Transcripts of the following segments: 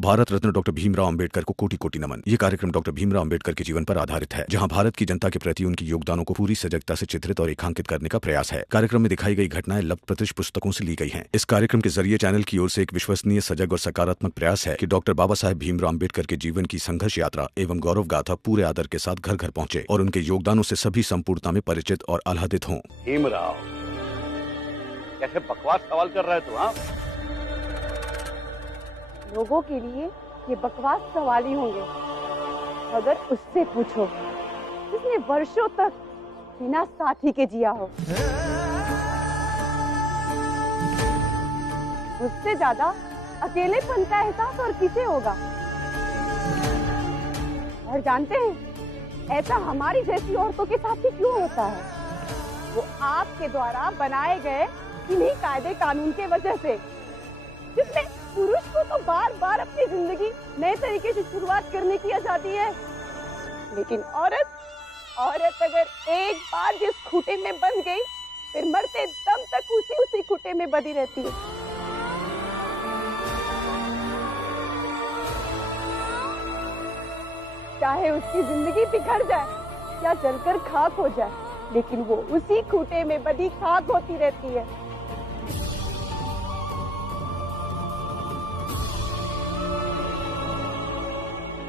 Bharat Ratna doctor Bhimrao Ambedkar को कोटि कोटि नमन। ये कार्यक्रम डॉक्टर भीमराव अंबेडकर के जीवन पर आधारित है, जहां भारत की जनता के प्रति उनके योगदानों को पूरी सजगता से चित्रित और रेखांकित करने का प्रयास है। कार्यक्रम में दिखाई गई घटनाएं लब्ध पुस्तकों से ली गई हैं। इस कार्यक्रम के जरिए चैनल की ओर से एक विश्वसनीय, सजग और सकारात्मक प्रयास है कि डॉक्टर बाबा साहेब भीमराव अंबेडकर के जीवन की संघर्ष यात्रा एवं गौरव गाथा पूरे आदर के साथ घर घर पहुंचे और उनके योगदानों से सभी संपूर्णता में परिचित और आह्लादित हों। भीमराव, कैसे बकवास सवाल कर रहे तू? हाँ, लोगों के लिए ये बकवास सवाल ही होंगे। अगर उससे पूछो जिसने वर्षों तक बिना साथी के जिया हो, उससे ज्यादा अकेलेपन का एहसास और किसे होगा। और जानते हैं ऐसा हमारी जैसी औरतों के साथ ही क्यों होता है? वो आपके द्वारा बनाए गए इन्हीं कायदे कानून के वजह से, जिसमें पुरुष को तो बार बार अपनी जिंदगी नए तरीके से शुरुआत करने की आजादी है, लेकिन औरत अगर एक बार जिस खूंटे में बंध गई, फिर मरते दम तक उसी खूंटे में बंधी रहती है। चाहे उसकी जिंदगी बिखर जाए या जलकर खाक हो जाए, लेकिन वो उसी खूंटे में बंधी खाक होती रहती है।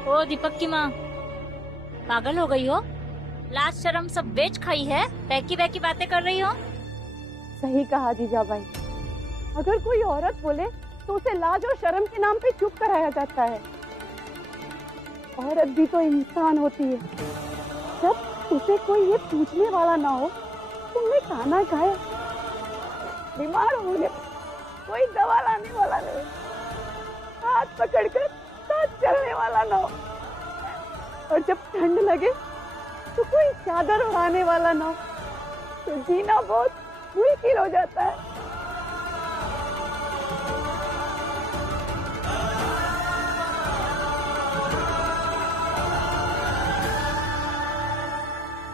ओ दीपक की माँ, पागल हो गई हो? लाज शर्म सब बेच खाई है, बहकी बहकी बातें कर रही हो। सही कहा जीजाबाई, अगर कोई औरत बोले तो उसे लाज और शर्म के नाम पे चुप कराया जाता है। औरत भी तो इंसान होती है। जब उसे कोई ये पूछने वाला ना हो, तुमने खाना खाया, बीमार होने कोई दवा लाने वाला नहीं, हाथ पकड़कर साथ चलने वाला ना हो, और जब ठंड लगे तो कोई चादर उड़ाने वाला ना हो, तो जीना बहुत मुश्किल हो जाता है।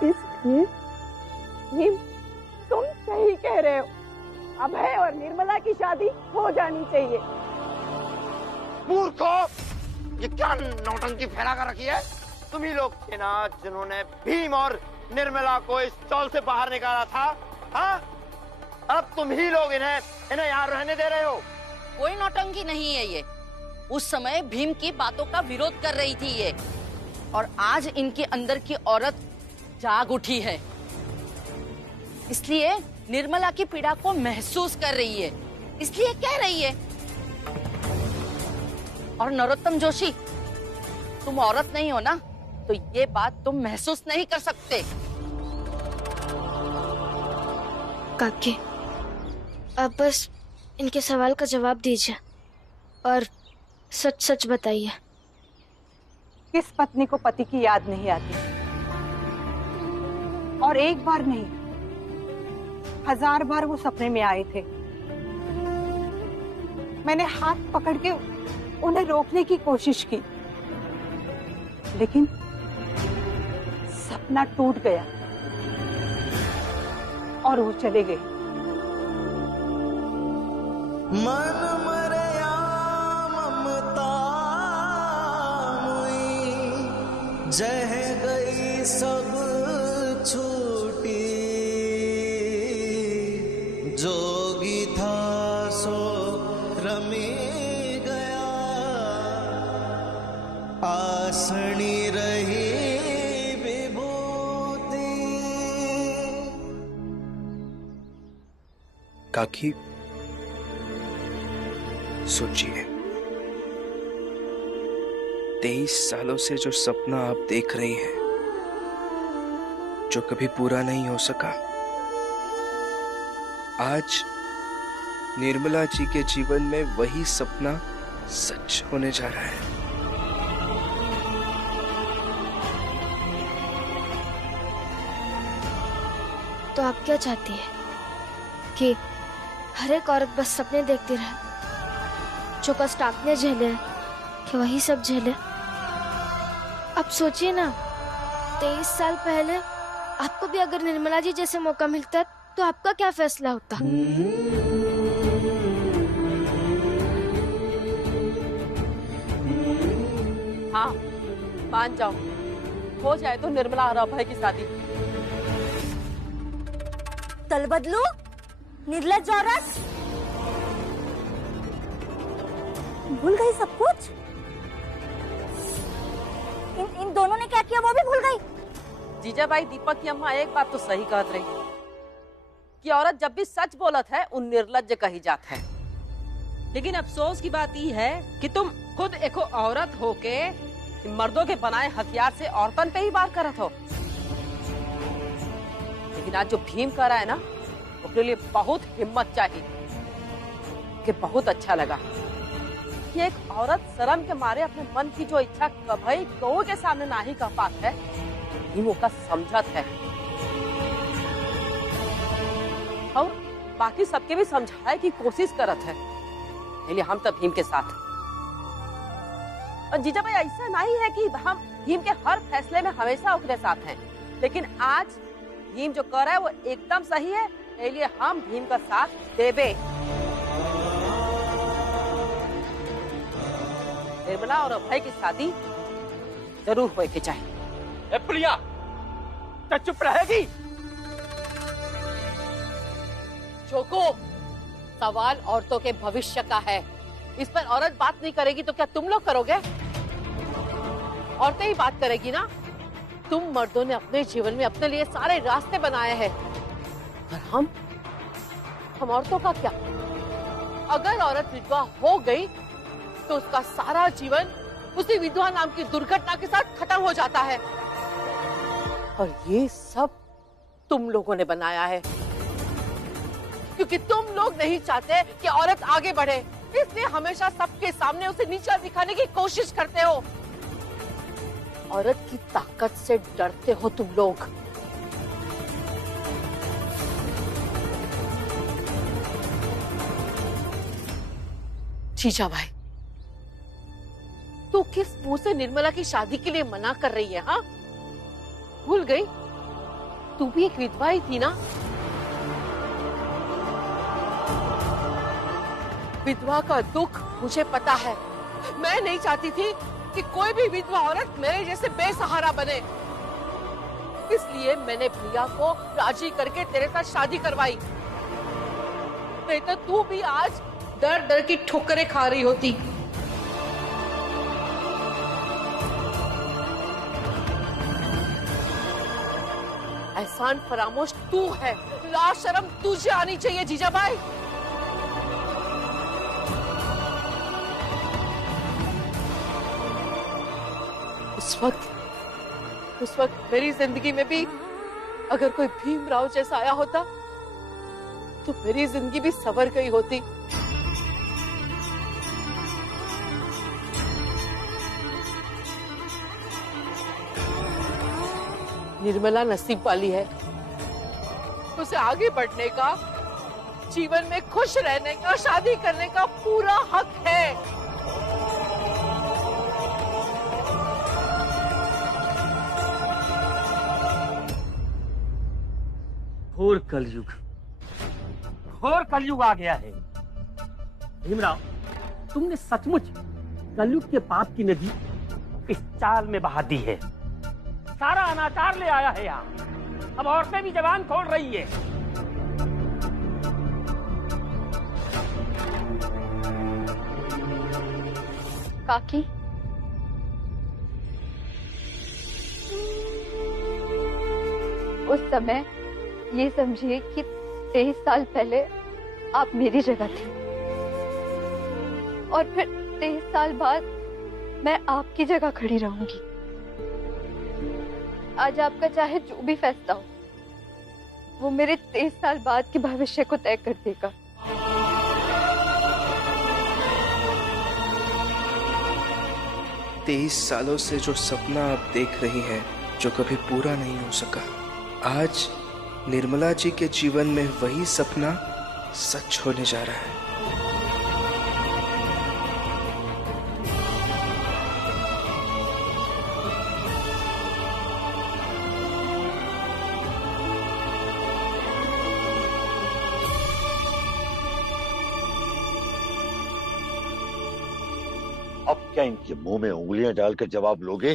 इसलिए तुम सही कह रहे हो, अभय और निर्मला की शादी हो जानी चाहिए। मूर्खो, ये क्या नौटंकी फैला कर रखी है? तुम ही लोग थे ना जिन्होंने भीम और निर्मला को इस चौल से बाहर निकाला था? हाँ, अब तुम ही लोग इन्हें यहाँ रहने दे रहे हो। कोई नौटंकी नहीं है ये। उस समय भीम की बातों का विरोध कर रही थी ये, और आज इनके अंदर की औरत जाग उठी है, इसलिए निर्मला की पीड़ा को महसूस कर रही है, इसलिए कह रही है। और नरोत्तम जोशी, तुम औरत नहीं हो ना, तो ये बात तुम महसूस नहीं कर सकते। काकी, अब बस इनके सवाल का जवाब दीजिए और सच सच बताइए। किस पत्नी को पति की याद नहीं आती? और एक बार नहीं, 1000 बार वो सपने में आए थे। मैंने हाथ पकड़ के उन्हें रोकने की कोशिश की, लेकिन सपना टूट गया और वो चले गए। मन मरया ममता मुई, जह गई सब छूटी, जोगी था सो रमी गया, आसनी रही विभूति। काकी, सोचिए, 23 सालों से जो सपना आप देख रही हैं, जो कभी पूरा नहीं हो सका, आज निर्मला जी के जीवन में वही सपना सच होने जा रहा है। तो आप क्या चाहती है कि हर एक औरत बस सपने देखती रहे? जो कष्ट आपने झेले कि वही सब झेले? अब सोचिए ना, 23 साल पहले आपको भी अगर निर्मला जी जैसे मौका मिलता तो आपका क्या फैसला होता? हाँ, मान जाओ, हो जाए तो निर्मला और अभय की शादी। तल बदलू, निर्लज्ज औरत, भूल गई सब कुछ। इन दोनों ने क्या किया वो भी भूल गई। जीजाबाई, दीपक की अम्मा एक बात तो सही कहत रही कि औरत जब भी सच बोलत है उन निर्लज्ज कही जात है। लेकिन अफसोस की बात ये है कि तुम खुद एको औरत होके मर्दों के बनाए हथियार से औरतन पे ही वार करत हो। लेकिन आज जो भीम कर रहा है ना, उसके लिए बहुत हिम्मत चाहिए। कि बहुत अच्छा लगा कि एक औरत शर्म के मारे अपने मन की जो इच्छा कभी कहो के सामने ना ही कह पात है, भीम का समझत है और बाकी सबके भी समझाए की कोशिश करत है। इसलिए हम तो भीम के साथ। और जीजा भाई, ऐसा नहीं है कि हम भीम के हर फैसले में हमेशा उसके साथ हैं, लेकिन आज भीम जो कर रहा है वो एकदम सही है, इसलिए हम भीम का साथ देबे। निर्मला और अभय की शादी जरूर होए के चाहिए। प्रिया, तो चुप रहेगी? चोको, सवाल औरतों के भविष्य का है, इस पर औरत बात नहीं करेगी तो क्या तुम लोग करोगे? औरतें ही बात करेगी ना। तुम मर्दों ने अपने जीवन में अपने लिए सारे रास्ते बनाए हैं, और हम औरतों का क्या? अगर औरत विधवा हो गई तो उसका सारा जीवन उसी विधवा नाम की दुर्घटना के साथ खत्म हो जाता है। और ये सब तुम लोगों ने बनाया है, क्योंकि तुम लोग नहीं चाहते कि औरत आगे बढ़े, इसलिए हमेशा सबके सामने उसे नीचा दिखाने की कोशिश करते हो। औरत की ताकत से डरते हो तुम लोग। जीजा भाई, तू किस मुंह से निर्मला की शादी के लिए मना कर रही है? हाँ, भूल गई? तू भी एक विधवा ही थी ना। विधवा का दुख मुझे पता है। मैं नहीं चाहती थी कि कोई भी विधवा औरत मेरे जैसे बेसहारा बने, इसलिए मैंने प्रिया को राजी करके तेरे साथ शादी करवाई। नहीं तो तू भी आज दर दर की ठोकरें खा रही होती। एहसान फरामोश तू है, लाज शर्म तुझे आनी चाहिए जीजा भाई। उस वक्त मेरी जिंदगी में भी अगर कोई भीमराव जैसा आया होता तो मेरी जिंदगी भी संवर गई होती। निर्मला नसीब वाली है, उसे आगे बढ़ने का, जीवन में खुश रहने का, शादी करने का पूरा हक है। घोर कलयुग आ गया है। भीमराव, तुमने सचमुच कलयुग के पाप की नदी इस चाल में बहा दी है। सारा अनाचार ले आया है यहाँ। अब औरतें भी जबान खोल रही है। काकी, उस समय ये समझिए कि 23 साल पहले आप मेरी जगह थी, और फिर 23 साल बाद मैं आपकी जगह खड़ी रहूंगी। आज आपका चाहे जो भी फैसला हो, वो मेरे 23 साल बाद के भविष्य को तय कर देगा। तेईस सालों से जो सपना आप देख रही हैं, जो कभी पूरा नहीं हो सका, आज निर्मला जी के जीवन में वही सपना सच होने जा रहा है। अब क्या इनके मुंह में उंगलियां डालकर जवाब लोगे?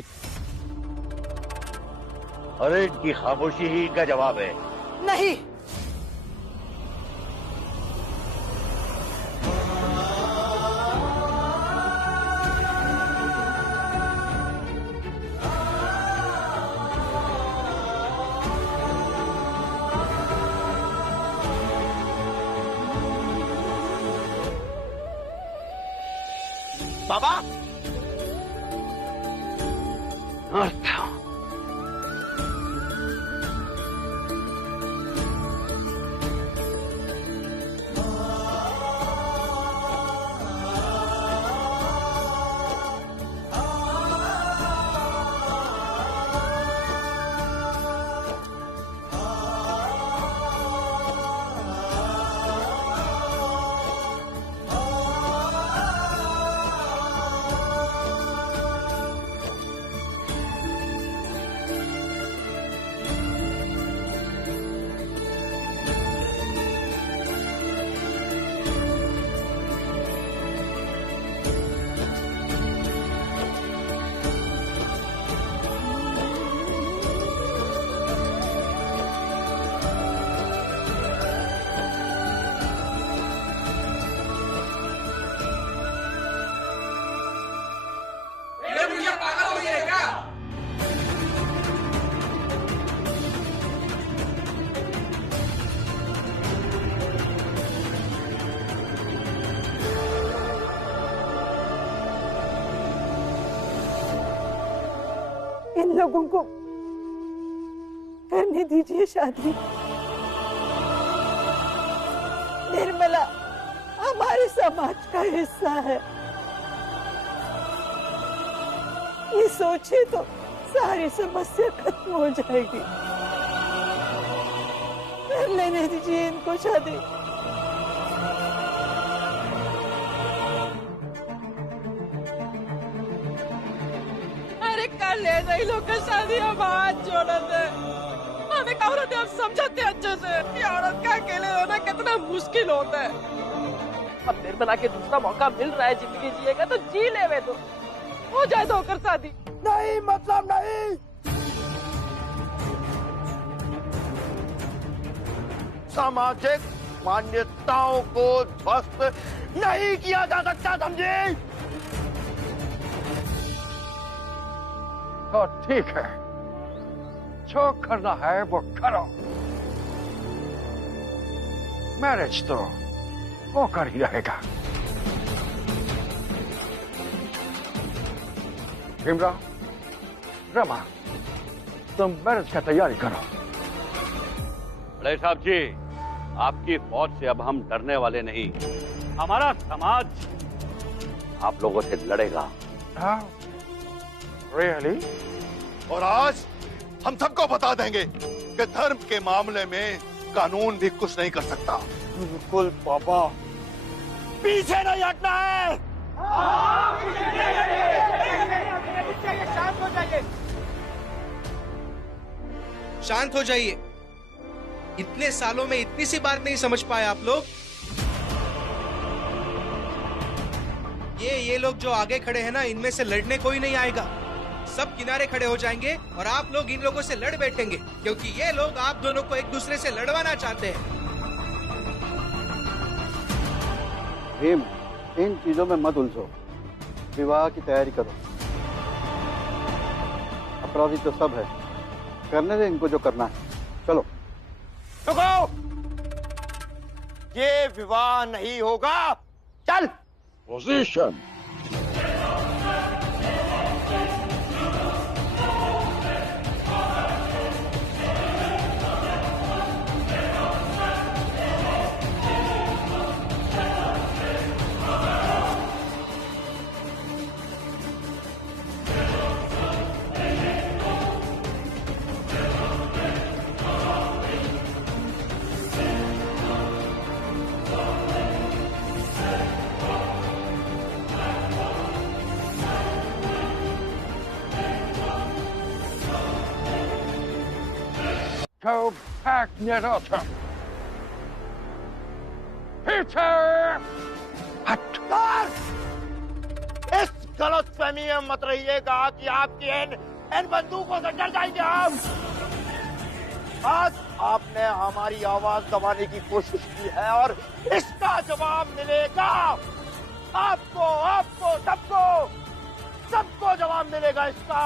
अरे इनकी खामोशी ही इनका जवाब है। नहीं, बाबा इन लोगों को करने दीजिए शादी। निर्मला हमारे समाज का हिस्सा है। ये सोचे तो सारी समस्या खत्म हो जाएगी। कर लेने दीजिए इनको शादी। अरे कर ले नहीं लोग का शादी, हम हाथ जोड़ते हमें औरत आप समझाते अच्छे से कि औरत का अकेले होना कितना मुश्किल होता है। अब निर्मला के दूसरा मौका मिल रहा है जिंदगी जिएगा तो जी ले वे, तो हो जाए तो होकर शादी। नहीं, मतलब नहीं। सामाजिक मान्यताओं को ध्वस्त नहीं किया जा सकता, समझे? तो ठीक है, जो करना है वो करो। मैरिज तो होकर ही रहेगा। भीमराव, रमा, तुम मैरिज की तैयारी करो। बड़े साहब जी, आपकी फौज से अब हम डरने वाले नहीं। हमारा समाज आप लोगों से लड़ेगा। हाँ, रियली? और आज हम सबको बता देंगे कि धर्म के मामले में कानून भी कुछ नहीं कर सकता। बिल्कुल पापा, पीछे नहीं हटना है। शांत हो जाइए, शांत हो जाइए। इतने सालों में इतनी सी बात नहीं समझ पाए आप लोग। ये लोग जो आगे खड़े हैं ना, इनमें से लड़ने कोई नहीं आएगा। सब किनारे खड़े हो जाएंगे और आप लोग इन लोगों से लड़ बैठेंगे, क्योंकि ये लोग आप दोनों को एक दूसरे से लड़वाना चाहते हैं। भीम, इन चीजों में मत उलझो, विवाह की तैयारी करो। अपराधी तो सब है, करने दे इनको जो करना है। चलो। रुको, ये विवाह नहीं होगा। चल। पोजीशन। Go back, Naruto. पीछे हट। इस गलतफहमी में मत रहिएगा कि आपकी इन बंदूकों से डर जाएंगे हम। आज आपने हमारी आवाज दबाने की कोशिश की है और इसका जवाब मिलेगा आपको, आपको, सबको, सबको जवाब मिलेगा इसका।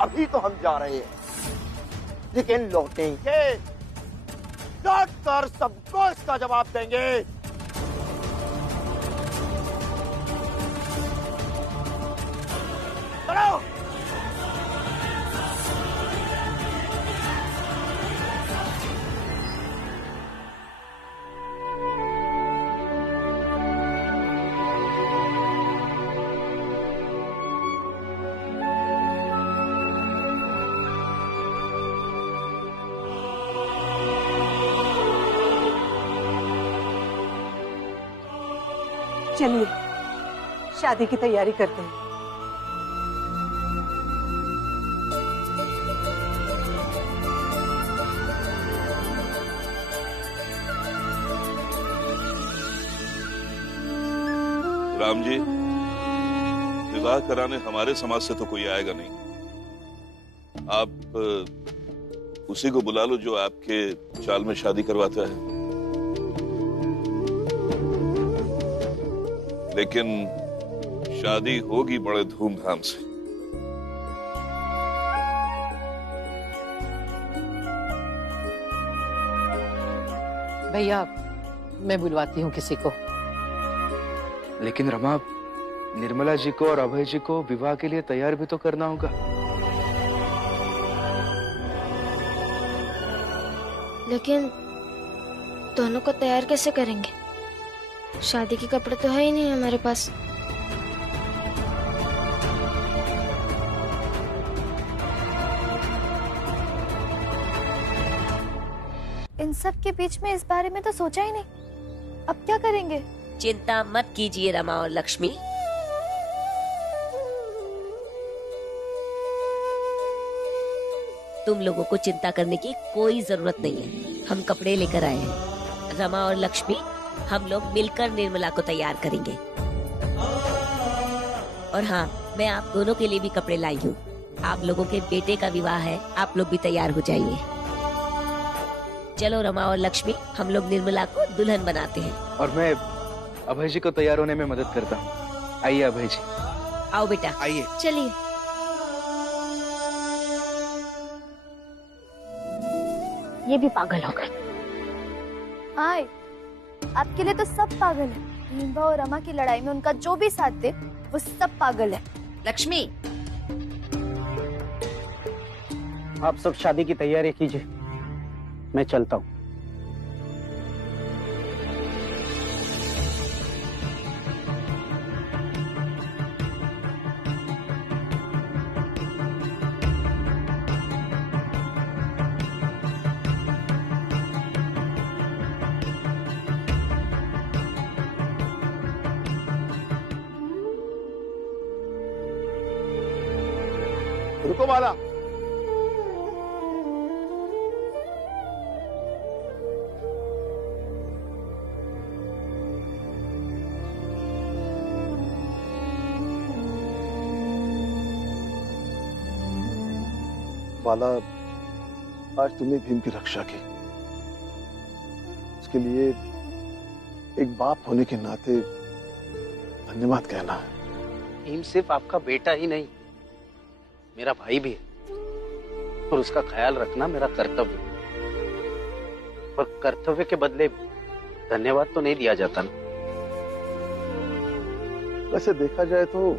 अभी तो हम जा रहे हैं, लेकिन लौटेंगे, लौट कर सबको इसका जवाब देंगे। चलो। चलिए शादी की तैयारी करते हैं। राम जी, विवाह कराने हमारे समाज से तो कोई आएगा नहीं। आप उसी को बुला लो जो आपके चाल में शादी करवाता है। लेकिन शादी होगी बड़े धूमधाम से। भैया मैं बुलवाती हूँ किसी को। लेकिन रमा, निर्मला जी को और अभय जी को विवाह के लिए तैयार भी तो करना होगा। लेकिन दोनों को तैयार कैसे करेंगे? शादी के कपड़े तो है ही नहीं हमारे पास। इन सब के बीच में इस बारे में तो सोचा ही नहीं। अब क्या करेंगे? चिंता मत कीजिए रमा और लक्ष्मी। तुम लोगों को चिंता करने की कोई जरूरत नहीं है। हम कपड़े लेकर आए हैं। रमा और लक्ष्मी, हम लोग मिलकर निर्मला को तैयार करेंगे। और हाँ, मैं आप दोनों के लिए भी कपड़े लाई हूँ। आप लोगों के बेटे का विवाह है, आप लोग भी तैयार हो जाइए। चलो रमा और लक्ष्मी, हम लोग निर्मला को दुल्हन बनाते हैं। और मैं अभय जी को तैयार होने में मदद करता हूँ। आइए अभय जी। आओ बेटा। आइए। चलिए। ये भी पागल हो गए। आए, आपके लिए तो सब पागल है। भीमभा और रमा की लड़ाई में उनका जो भी साथ दे वो सब पागल है। लक्ष्मी, आप सब शादी की तैयारी कीजिए, मैं चलता हूँ। रुको बाला, बाला, आज तुमने भीम की रक्षा की। उसके लिए एक बाप होने के नाते धन्यवाद कहना है। भीम सिर्फ आपका बेटा ही नहीं, मेरा भाई भी है, और उसका ख्याल रखना मेरा कर्तव्य है। पर कर्तव्य के बदले धन्यवाद तो नहीं दिया जाता ना। वैसे देखा जाए तो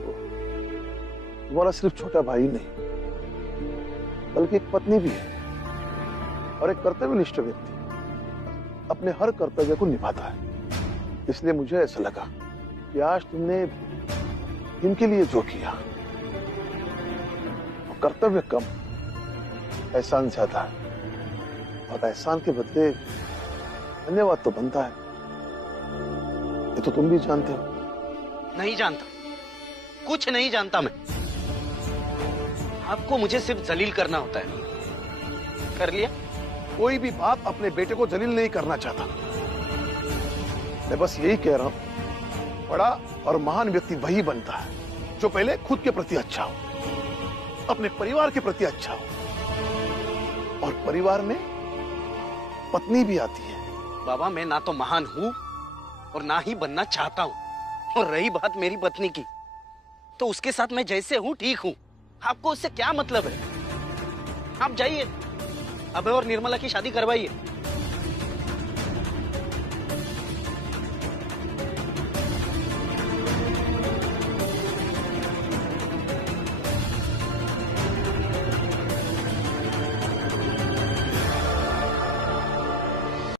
तुम्हारा सिर्फ छोटा भाई नहीं, बल्कि एक पत्नी भी है और एक कर्तव्यनिष्ठ व्यक्ति अपने हर कर्तव्य को निभाता है। इसलिए मुझे ऐसा लगा कि आज तुमने इनके लिए जो किया वो कर्तव्य कम, एहसान ज्यादा है, और एहसान के बदले धन्यवाद तो बनता है। ये तो तुम भी जानते हो। नहीं जानता, कुछ नहीं जानता मैं। आपको मुझे सिर्फ जलील करना होता है। कर लिया, कोई भी बाप अपने बेटे को जलील नहीं करना चाहता। मैं बस यही कह रहा हूं, बड़ा और महान व्यक्ति वही बनता है जो पहले खुद के प्रति अच्छा हो, अपने परिवार के प्रति अच्छा हो, और परिवार में पत्नी भी आती है। बाबा, मैं ना तो महान हूं और ना ही बनना चाहता हूं। और रही बात मेरी पत्नी की, तो उसके साथ मैं जैसे हूं ठीक हूं। आपको उससे क्या मतलब है? आप जाइए, अभय और निर्मला की शादी करवाइए।